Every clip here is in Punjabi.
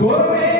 Adorei!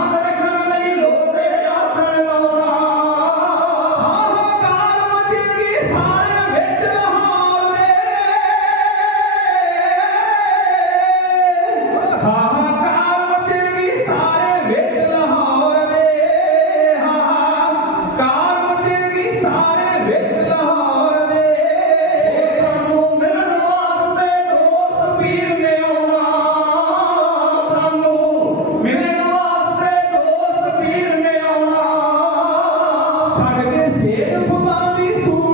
ਛੱਡ ਕੇ ਸੇਧ ਪੁੱਤਾਂ ਦੀ ਸੂਰ